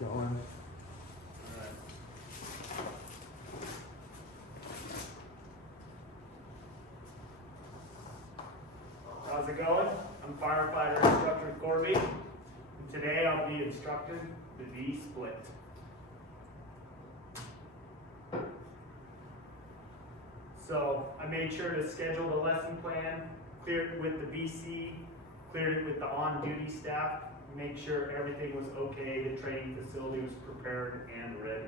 going. How's it going? I'm Firefighter Instructor Korby, and today I'll be instructing the V-split. So I made sure to schedule the lesson plan, cleared it with the VC, cleared it with the on-duty staff, make sure everything was okay, the training facility was prepared and ready.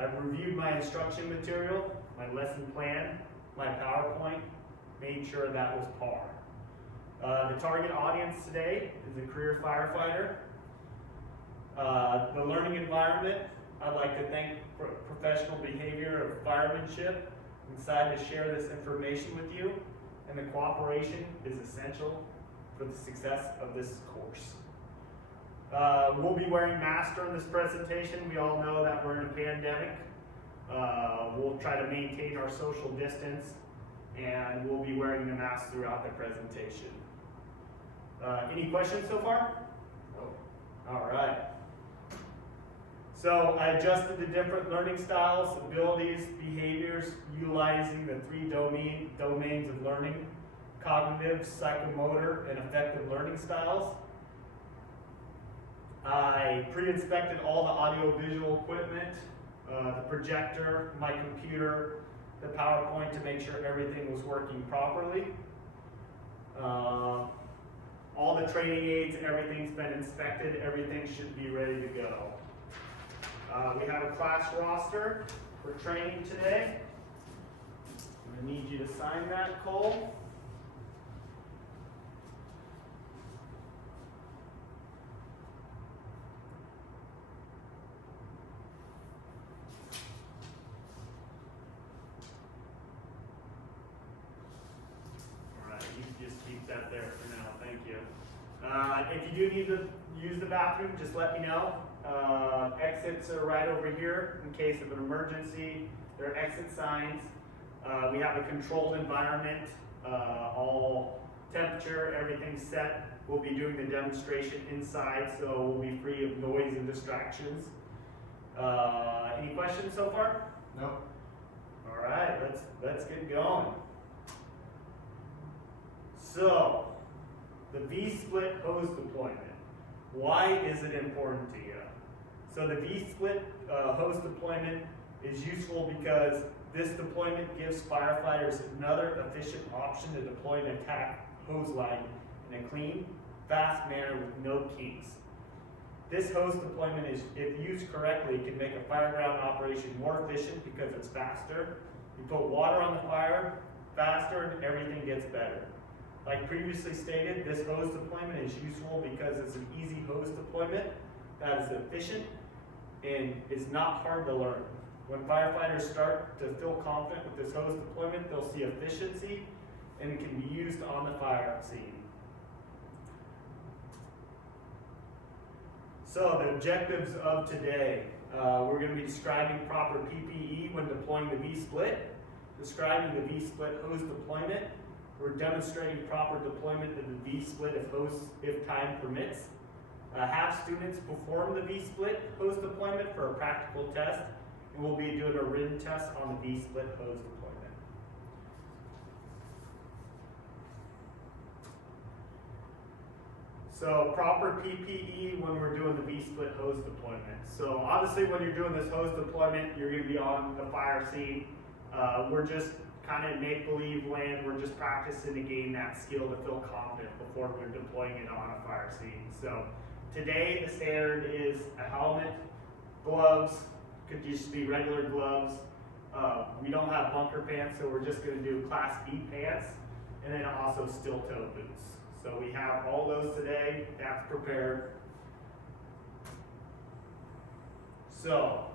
I've reviewed my instruction material, my lesson plan, my PowerPoint, made sure that was par. The target audience today is a career firefighter. The learning environment, I'd like to thank professional behavior of firemanship. I'm excited to share this information with you, and the cooperation is essential for the success of this course. We'll be wearing masks during this presentation. We all know that we're in a pandemic. We'll try to maintain our social distance, and we'll be wearing the mask throughout the presentation. Any questions so far? No. All right. So I adjusted the different learning styles, abilities, behaviors, utilizing the three domains of learning: cognitive, psychomotor, and effective learning styles. I pre-inspected all the audio-visual equipment, the projector, my computer, the PowerPoint, to make sure everything was working properly. All the training aids, everything's been inspected, everything should be ready to go. We have a class roster for training today. I'm going to need you to sign that, Cole. You can just keep that there for now, thank you. If you do need to use the bathroom, just let me know. Exits are right over here in case of an emergency. There are exit signs. We have a controlled environment, all temperature, everything's set. We'll be doing the demonstration inside, so we'll be free of noise and distractions. Any questions so far? No. All right, let's get going. So, the V-split hose deployment. Why is it important to you? So the V-split hose deployment is useful because this deployment gives firefighters another efficient option to deploy an attack hose line in a clean, fast manner with no kinks. This hose deployment, if used correctly, can make a fireground operation more efficient because it's faster. You put water on the fire faster and everything gets better. Like previously stated, this hose deployment is useful because it's an easy hose deployment that is efficient and is not hard to learn. When firefighters start to feel confident with this hose deployment, they'll see efficiency and it can be used on the fire scene. So the objectives of today, we're going to be describing proper PPE when deploying the V-split, describing the V-split hose deployment. We're demonstrating proper deployment of the V-split if time permits. Have students perform the V-split hose deployment for a practical test, and we'll be doing a written test on the V-split hose deployment. So proper PPE when we're doing the V-split hose deployment. So obviously when you're doing this hose deployment, you're going to be on the fire scene. We're just kind of make-believe land. We're just practicing to gain that skill to feel confident before we're deploying it on a fire scene. So today the standard is a helmet, gloves, could just be regular gloves. We don't have bunker pants, so we're just going to do Class B pants, and then also steel-toe boots. So we have all those today. That's prepared. So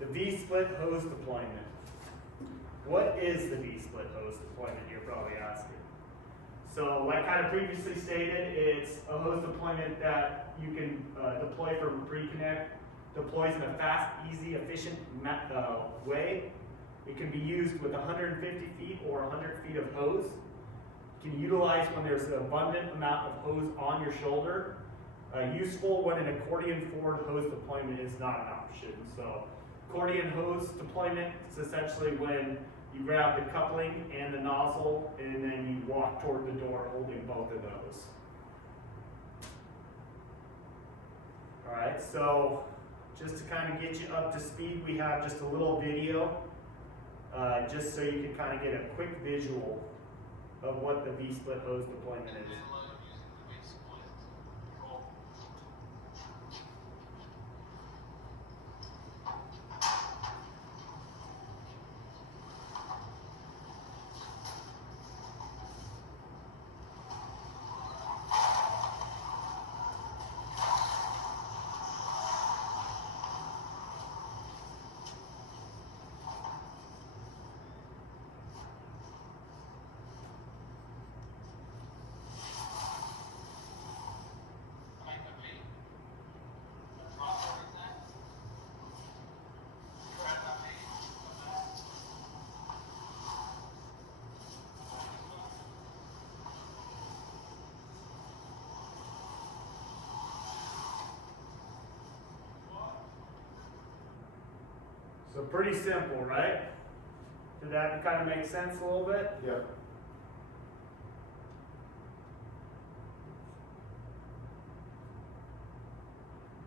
the V-split hose deployment. What is the V-split hose deployment, you're probably asking? So like kind of previously stated, it's a hose deployment that you can deploy from pre-connect, deploys in a fast, easy, efficient way. It can be used with 150 feet or 100 feet of hose. It can utilize when there's an abundant amount of hose on your shoulder. Useful when an accordion forward hose deployment is not an option. So accordion hose deployment is essentially when you grab the coupling and the nozzle and then you walk toward the door holding both of those. All right, so just to kind of get you up to speed, we have just a little video just so you can kind of get a quick visual of what the V-split hose deployment is. So pretty simple, right? Did that kind of make sense a little bit? Yeah.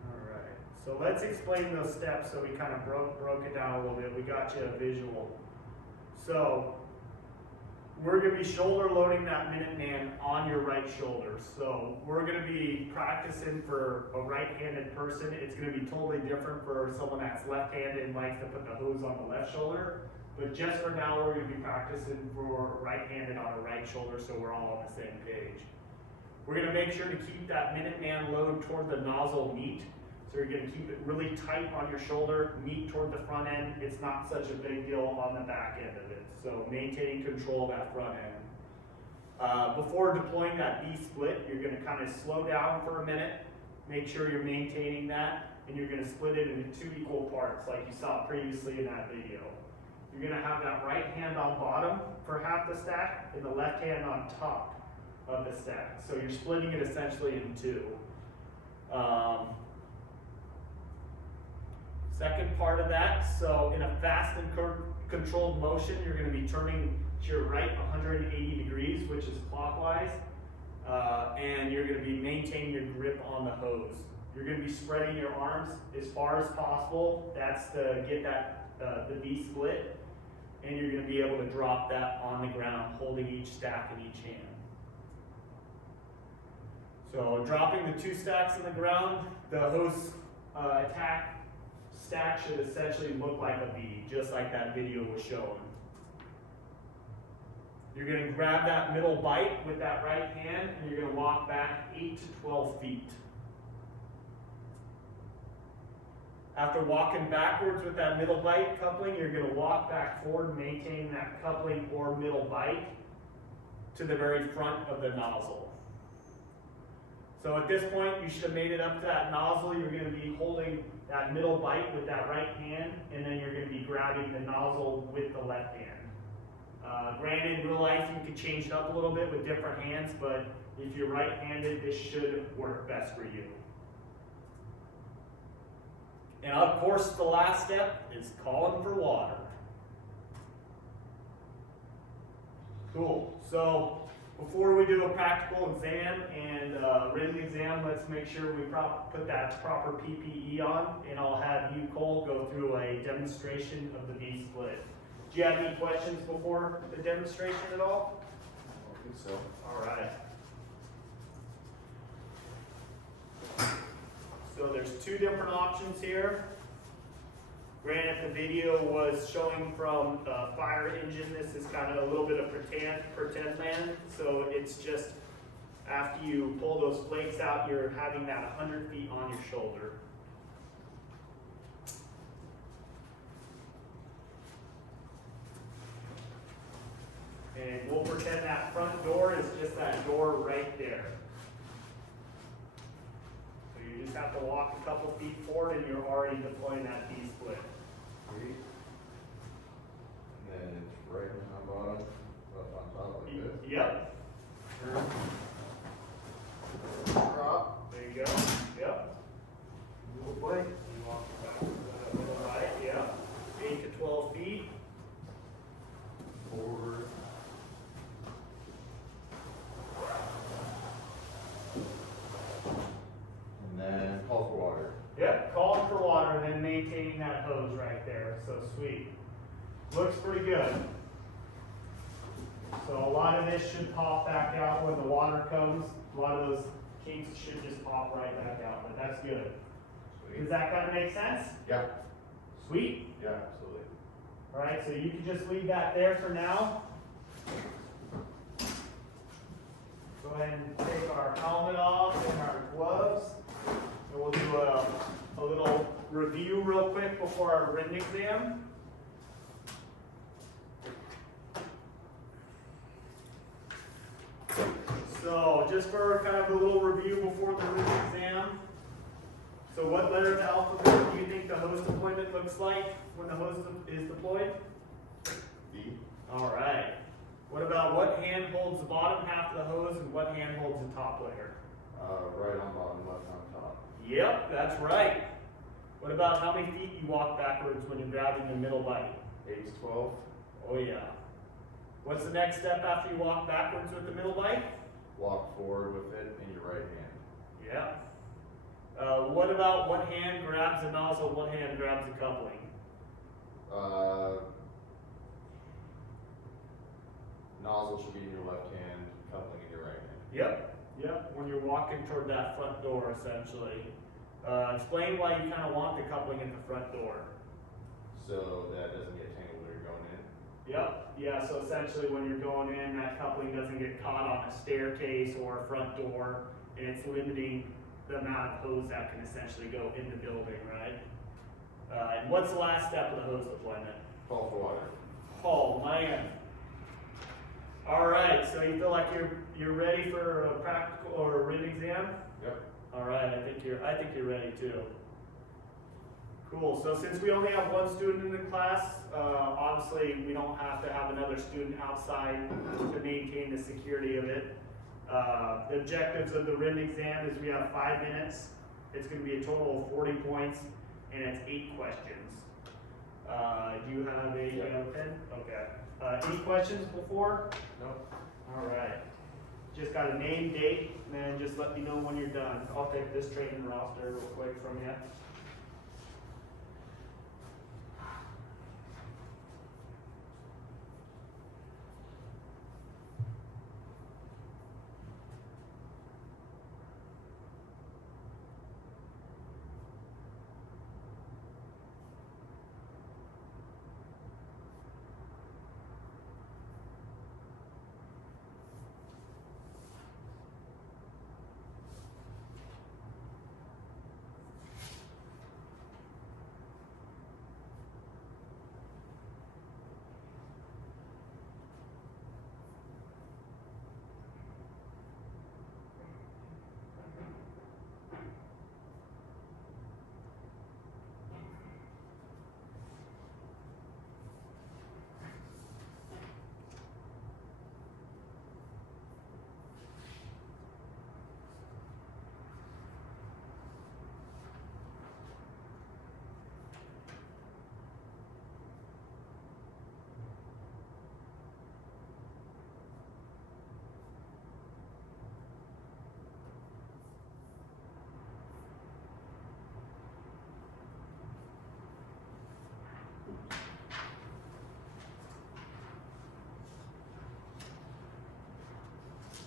All right. So let's explain those steps so we kind of broke it down a little bit. We got you a visual. So we're going to be shoulder loading that Minuteman on your right shoulder. So we're going to be practicing for a right-handed person. It's going to be totally different for someone that's left-handed and likes to put the hose on the left shoulder. But just for now, we're going to be practicing for right-handed on the right shoulder so we're all on the same page. We're going to make sure to keep that Minuteman load toward the nozzle meet. So you're going to keep it really tight on your shoulder, meet toward the front end. It's not such a big deal on the back end of it. So maintaining control of that front end. Before deploying that V-split, you're going to kind of slow down for a minute, make sure you're maintaining that, and you're going to split it into 2 equal parts like you saw previously in that video. You're going to have that right hand on bottom for half the stack and the left hand on top of the stack. So you're splitting it essentially in 2. Second part of that, so in a fast and controlled motion, you're going to be turning to your right 180 degrees, which is clockwise, and you're going to be maintaining your grip on the hose. You're going to be spreading your arms as far as possible. That's to get that the V split, and you're going to be able to drop that on the ground, holding each stack in each hand. So dropping the 2 stacks on the ground, the hose attack stack should essentially look like a V, just like that video was showing. You're going to grab that middle bite with that right hand, and you're going to walk back 8 to 12 feet. After walking backwards with that middle bite coupling, you're going to walk back forward, maintaining that coupling or middle bite to the very front of the nozzle. So at this point, you should have made it up to that nozzle. You're going to be holding that middle bite with that right hand, and then you're going to be grabbing the nozzle with the left hand. Granted, in real life, you can change it up a little bit with different hands, but if you're right-handed, this should work best for you. And of course, the last step is calling for water. Cool. So before we do a practical exam and written exam, let's make sure we put that proper PPE on, and I'll have you, Cole, go through a demonstration of the V-split. Do you have any questions before the demonstration at all? I don't think so. All right. So there's 2 different options here. Granted, the video was showing from the fire engine. This is kind of a little bit of pretend land. So it's just after you pull those flakes out, you're having that 100 feet on your shoulder. And we'll pretend that front door is just that door right there. So you just have to walk a couple feet forward and you're already deploying that V-split. And then it's right on the bottom, up on top like this. Yep. Drop. There you go. sweet. Looks pretty good. So a lot of this should pop back out when the water comes. A lot of those kinks should just pop right back out, but that's good. Sweet. Does that kind of make sense? Yeah. Sweet. Yeah, absolutely. All right, so you can just leave that there for now. Go ahead and take our helmet off and our gloves. And we'll do a little review real quick before our written exam. So just for kind of a little review before the written exam. So what letter of the alphabet do you think the hose deployment looks like when the hose is deployed? B. All right. What about what hand holds the bottom half of the hose and what hand holds the top layer? Right on bottom, left on top. Yep, that's right. What about how many feet you walk backwards when you're grabbing the middle bite? 8 to 12. Oh yeah. What's the next step after you walk backwards with the middle bite? Walk forward with it in your right hand. Yep. What about what hand grabs the nozzle, what hand grabs the coupling? Nozzle should be in your left hand, coupling in your right hand. Yep. Yep. When you're walking toward that front door, essentially. Explain why you kind of want the coupling at the front door. So that doesn't get tangled when you're going in. Yep. Yeah, so essentially when you're going in, that coupling doesn't get caught on a staircase or a front door, and it's limiting the amount of hose that can essentially go in the building, right? And what's the last step of the hose deployment? Call for water. Oh, man. All right, so you feel like you're ready for a practical or a written exam? Yep. All right, I think you're ready too. Cool. So since we only have one student in the class, obviously we don't have to have another student outside to maintain the security of it. The objectives of the written exam is we have 5 minutes. It's going to be a total of 40 points, and it's 8 questions. Do you have a pen? Okay. Any questions before? No. All right. Just got a name, date, and then just let me know when you're done. I'll take this training roster real quick from you.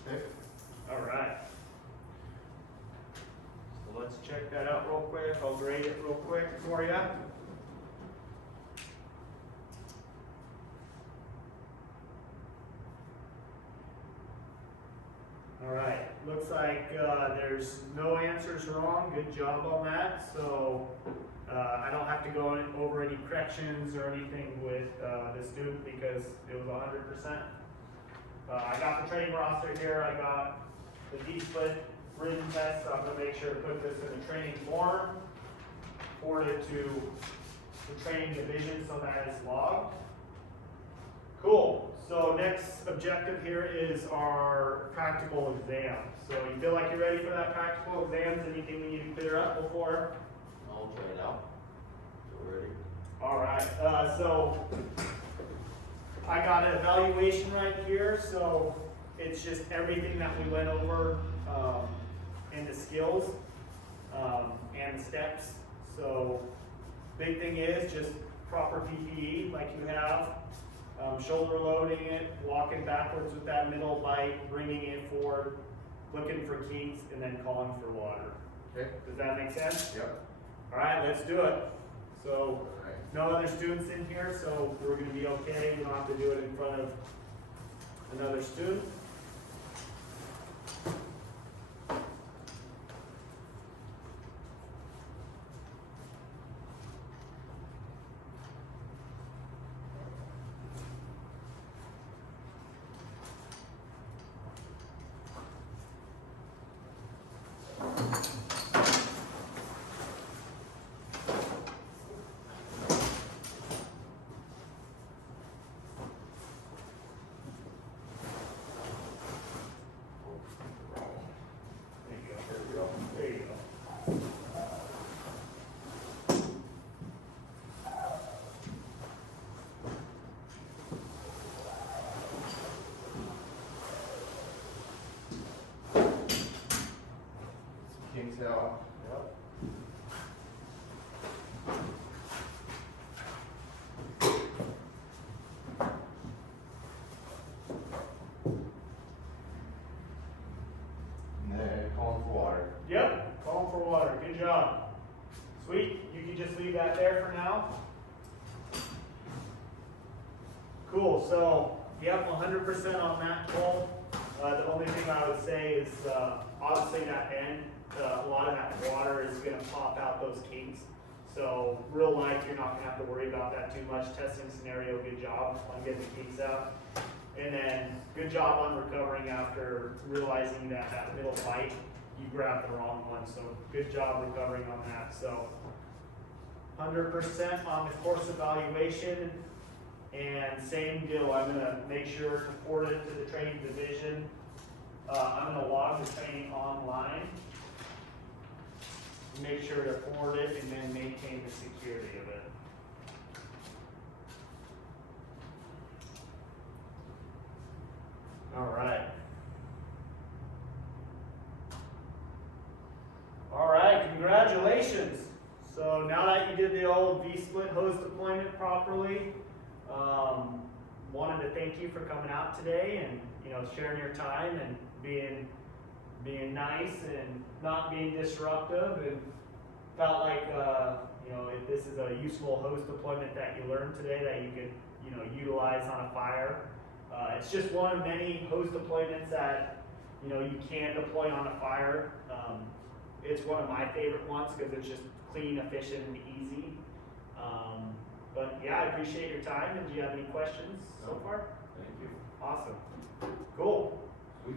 Okay. All right. So let's check that out real quick. I'll grade it real quick for you. All right. Looks like there's no answers wrong. Good job on that. So I don't have to go over any corrections or anything with the student because it was 100%. I got the training roster here. I got the D-split written test, so I'm going to make sure to put this in a training form, forward it to the training division so that it's logged. Cool. So next objective here is our practical exam. So you feel like you're ready for that practical exams? Anything we need to clear up before? I'll try it out. So we're ready. All right. So I got an evaluation right here, so it's just everything that we went over in the skills and the steps. So big thing is just proper PPE like you have. Shoulder loading it, walking backwards with that middle bite, bringing it forward, looking for kinks, and then calling for water. Okay. Does that make sense? Yep. All right, let's do it. So, Alright. no other students in here, so we're gonna be okay. We don't have to do it in front of another student. There you go. There you go. Kinks out. Yep. And then calling for water. Yep, calling for water. Good job. Sweet. You can just leave that there for now. Cool. So, yep, 100% on that, Cole. The only thing I would say is, obviously that end, a lot of that water is going to pop out those kinks. So, real life, you're not going to have to worry about that too much. Testing scenario, good job on getting the kinks out. And then, good job on recovering after realizing that that middle bite, you grabbed the wrong one. So, good job recovering on that. So, 100% on the course evaluation. And same deal, I'm gonna make sure to forward it to the training division. I'm gonna log the training online. Make sure to forward it and then maintain the security of it. All right. All right, congratulations. So now that you did the old V-split hose deployment properly, wanted to thank you for coming out today and sharing your time and being nice and not being disruptive, and felt like if this is a useful hose deployment that you learned today that you could utilize on a fire. It's just one of many hose deployments that you can deploy on a fire. It's one of my favorite ones because it's just clean, efficient, and easy. But yeah, I appreciate your time. And do you have any questions so far? Thank you. Awesome. Cool. Sweet.